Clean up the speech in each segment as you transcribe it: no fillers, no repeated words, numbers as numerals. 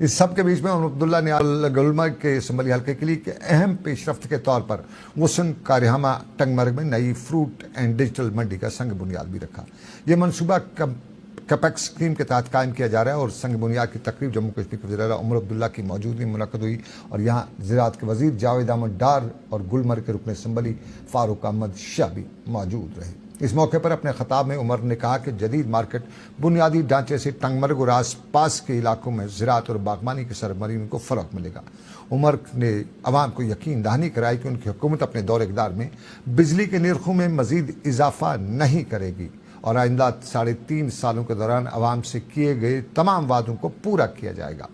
इस सब के बीच में उमर अब्दुल्ला ने गुलमर्ग के संभली हल्के के लिए एक अहम पेशरफ्त के तौर पर वसन कारिहामा टंगमर्ग में नई फ्रूट एंड डिजिटल मंडी का संग बुनियाद भी रखा। ये मनसूबा कैपेक्स स्कीम के तहत कायम किया जा रहा है और संग बुनियाद की तकरीब जम्मू कश्मीर के वज़ीर उमर अब्दुल्ला की मौजूदगी में मुनक़्क़द हुई और यहाँ ज़राअत के वज़ीर जावेद अहमद डार और गुलमर्ग के रुकन संभली फ़ारूक अहमद शाह भी मौजूद रहे। इस मौके पर अपने खिताब में उमर ने कहा कि जदीद मार्केट बुनियादी ढांचे से टंगमर्ग और आस पास के इलाकों में ज़राअत और बागबानी के सरमरीन को फ़रोग़ मिलेगा। उमर ने अवाम को यकीन दहानी कराई कि उनकी हुकूमत अपने दौर इक़्तिदार में बिजली के निर्खों में मज़ीद इजाफा नहीं करेगी और आइंदा 3.5 सालों के दौरान अवाम से किए गए तमाम वादों को पूरा किया जाएगा।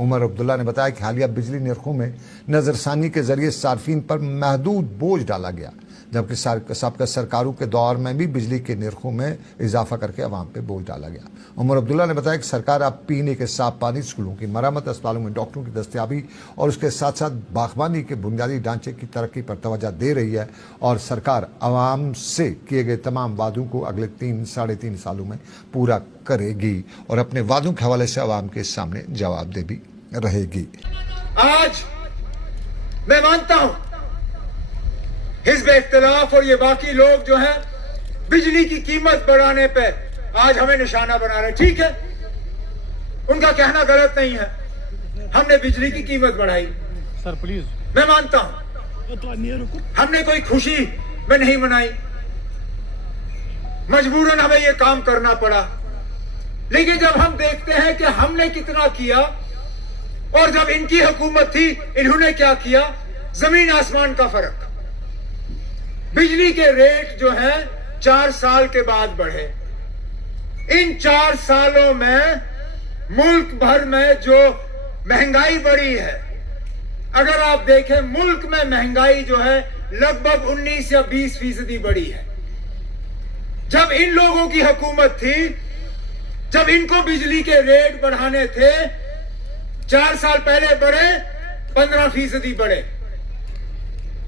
उमर अब्दुल्ला ने बताया कि हालिया बिजली निर्खों में नज़रसानी के जरिए सार्फिन पर महदूद बोझ डाला गया, जबकि सबका सरकारों के दौर में भी बिजली के निर्खों में इजाफा करके अवाम पे बोझ डाला गया। उमर अब्दुल्ला ने बताया कि सरकार अब पीने के साफ पानी, स्कूलों की मरम्मत, अस्पतालों में डॉक्टरों की दस्तियाबी और उसके साथ साथ बागबानी के बुनियादी ढांचे की तरक्की पर तवज्जो दे रही है और सरकार अवाम से किए गए तमाम वादों को अगले 3-3.5 सालों में पूरा करेगी और अपने वादों के हवाले से अवाम के सामने जवाबदेह भी रहेगी। आज मैं मानता हूं हिज़्ब इख्तिलाफ और ये बाकी लोग जो हैं बिजली की कीमत बढ़ाने पे आज हमें निशाना बना रहे। ठीक है, उनका कहना गलत नहीं है, हमने बिजली की कीमत बढ़ाई सर प्लीज, मैं मानता हूं। हमने कोई खुशी में नहीं मनाई, मजबूरन हमें ये काम करना पड़ा। लेकिन जब हम देखते हैं कि हमने कितना किया और जब इनकी हुकूमत थी इन्होंने क्या किया, जमीन आसमान का फर्क। बिजली के रेट जो है 4 साल के बाद बढ़े। इन 4 सालों में मुल्क भर में जो महंगाई बढ़ी है, अगर आप देखें मुल्क में महंगाई जो है लगभग 19 या 20% बढ़ी है। जब इन लोगों की हुकूमत थी, जब इनको बिजली के रेट बढ़ाने थे, 4 साल पहले बढ़े 15% बढ़े।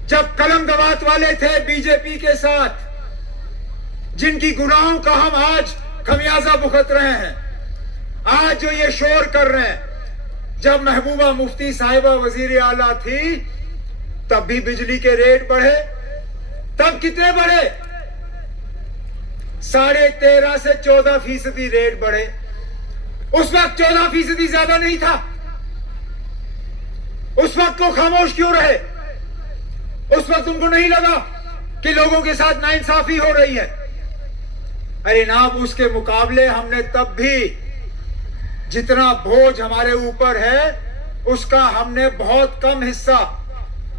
जब कलम दवात वाले थे बीजेपी के साथ, जिनकी गुनाहों का हम आज खमियाजा भुगत रहे हैं, आज जो ये शोर कर रहे हैं, जब महबूबा मुफ्ती साहिबा वजीर आला थी तब भी बिजली के रेट बढ़े। तब कितने बढ़े? 13.5 से 14% रेट बढ़े। उस वक्त 14% ज्यादा नहीं था। उस वक्त को खामोश क्यों रहे? उस वक्त तुमको नहीं लगा कि लोगों के साथ नाइंसाफी हो रही है? अरे ना, उसके मुकाबले हमने तब भी जितना बोझ हमारे ऊपर है उसका हमने बहुत कम हिस्सा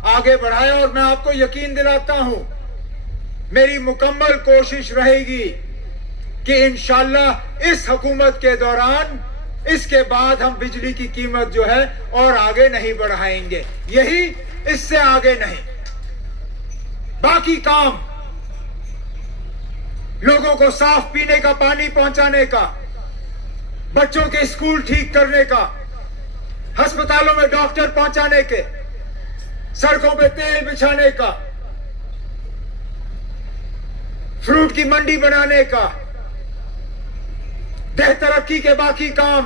आगे बढ़ाया। और मैं आपको यकीन दिलाता हूं, मेरी मुकम्मल कोशिश रहेगी कि इंशाअल्लाह इस हुकूमत के दौरान इसके बाद हम बिजली की कीमत जो है और आगे नहीं बढ़ाएंगे, यही, इससे आगे नहीं। बाकी काम, लोगों को साफ पीने का पानी पहुंचाने का, बच्चों के स्कूल ठीक करने का, अस्पतालों में डॉक्टर पहुंचाने के, सड़कों पे तेल बिछाने का, फ्रूट की मंडी बनाने का, देह तरक्की के बाकी काम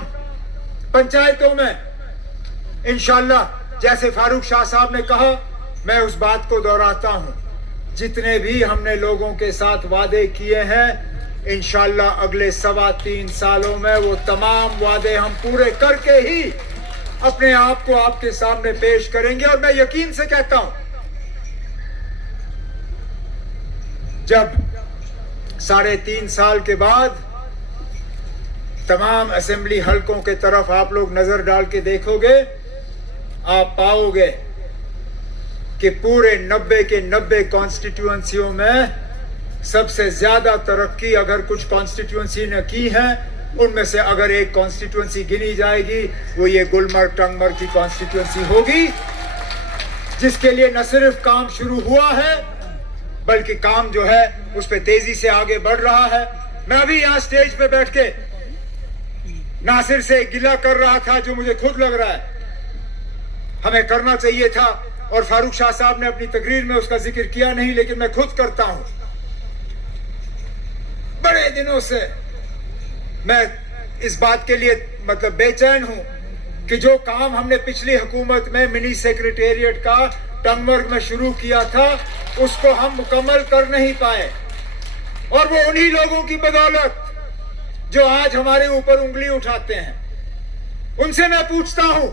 पंचायतों में इंशाअल्लाह, जैसे फारूक शाह साहब ने कहा, मैं उस बात को दोहराता हूं, जितने भी हमने लोगों के साथ वादे किए हैं इंशाअल्लाह अगले 3.25 सालों में वो तमाम वादे हम पूरे करके ही अपने आप को आपके सामने पेश करेंगे। और मैं यकीन से कहता हूं, जब 3.5 साल के बाद तमाम असेंबली हलकों के तरफ आप लोग नजर डाल के देखोगे, आप पाओगे कि पूरे 90 के 90 कॉन्स्टिट्यूएंसियों में सबसे ज्यादा तरक्की अगर कुछ कॉन्स्टिट्यूएंसी ने की है, उनमें से अगर एक कॉन्स्टिट्यूएंसी गिनी जाएगी वो ये गुलमर्ग टंगमर्ग की कॉन्स्टिट्यूएंसी होगी, जिसके लिए न सिर्फ काम शुरू हुआ है बल्कि काम जो है उस पर तेजी से आगे बढ़ रहा है। मैं अभी यहाँ स्टेज पे बैठ के नासिर से गिला कर रहा था, जो मुझे खुद लग रहा है हमें करना चाहिए था, और फारूक शाह साहब ने अपनी तकरीर में उसका जिक्र किया नहीं, लेकिन मैं खुद करता हूं। बड़े दिनों से मैं इस बात के लिए बेचैन हूं कि जो काम हमने पिछली हुकूमत में मिनी सेक्रेटेरिएट का टंगमर्ग में शुरू किया था उसको हम मुकम्मल कर नहीं पाए, और वो उन्हीं लोगों की बदौलत जो आज हमारे ऊपर उंगली उठाते हैं। उनसे मैं पूछता हूं,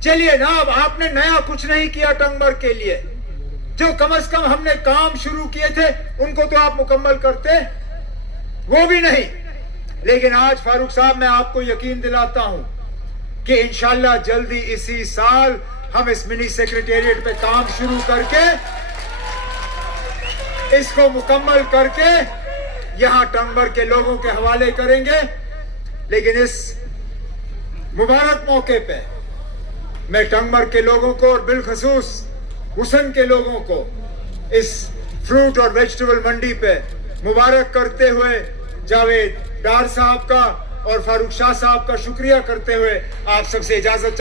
चलिए ना, अब आपने नया कुछ नहीं किया टंगमर्ग के लिए, जो कम से कम हमने काम शुरू किए थे उनको तो आप मुकम्मल करते, वो भी नहीं। लेकिन आज फारूक साहब, मैं आपको यकीन दिलाता हूं कि इंशाल्लाह जल्दी इसी साल हम इस मिनी सेक्रेटेरिएट पे काम शुरू करके इसको मुकम्मल करके यहां टंगमर्ग के लोगों के हवाले करेंगे। लेकिन इस मुबारक मौके पे मैं टंगमर्ग के लोगों को और बिलखसूस हुसन के लोगों को इस फ्रूट और वेजिटेबल मंडी पे मुबारक करते हुए जावेद डार साहब का और फारूक शाह साहब का शुक्रिया करते हुए आप सबसे इजाजत